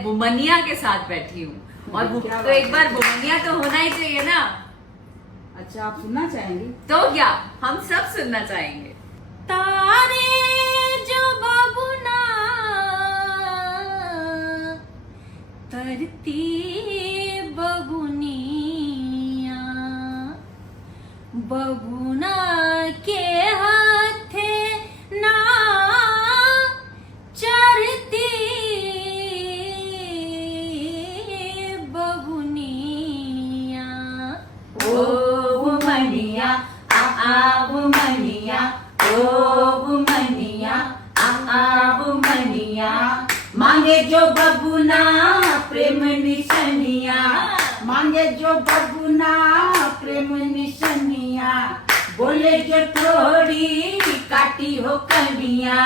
मैं बुमनिया के साथ बैठी हूँ और क्या तो बात एक बार बुमनिया तो होना ही चाहिए ना। अच्छा, आप सुनना चाहेंगी? तो क्या, हम सब सुनना चाहेंगे। तारे जो बबुना तरती बबुनिया, बबुना के हाथे ना चढ़ती बबुनिया। ओ बुमनिया आ बुमनिया, ओ बुमनिया आ बुमनिया, मांगे जो बबुना प्रेम निशनिया, मांगे जो बबुना प्रेम निशनिया, बोले जो थोड़ी काटी हो कनिया,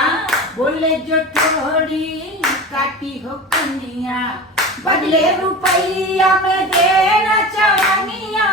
बोले जो थोड़ी काटी हो कनिया, बदले रुपैया में देना चवनिया।